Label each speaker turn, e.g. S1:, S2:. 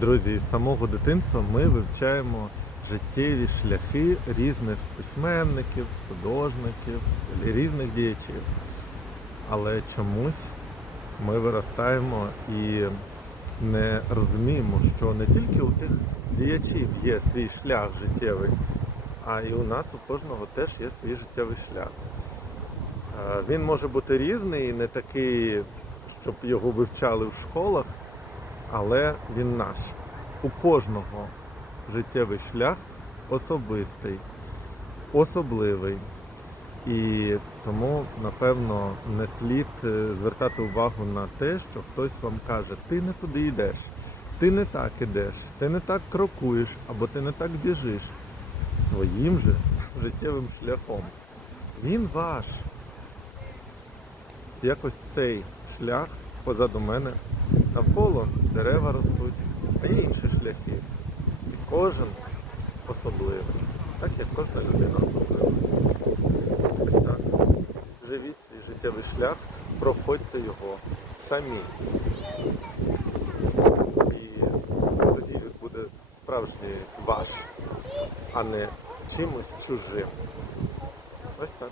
S1: Друзі, з самого дитинства ми вивчаємо життєві шляхи різних письменників, художників, різних діячів. Але чомусь ми виростаємо і не розуміємо, що не тільки у тих діячів є свій шлях життєвий, а і у нас у кожного теж є свій життєвий шлях. Е, Він може бути різний, не такий, щоб його вивчали в школах, але він наш. У кожного життєвий шлях особистий, особливий. І тому, напевно, не слід е, звертати увагу на те, що хтось вам каже, ти не туди йдеш, ти не так ідеш, ти не так крокуєш або ти не так біжиш своїм же життєвим шляхом. Він ваш. Якось цей шлях позаду мене навколо дерева ростуть, а є інші шляхи. І кожен особливий, так як кожна людина особлива. Ось так. Живіть свій життєвий шлях, проходьте його самі. І тоді він буде справжній ваш, а не чимось чужим. Ось так.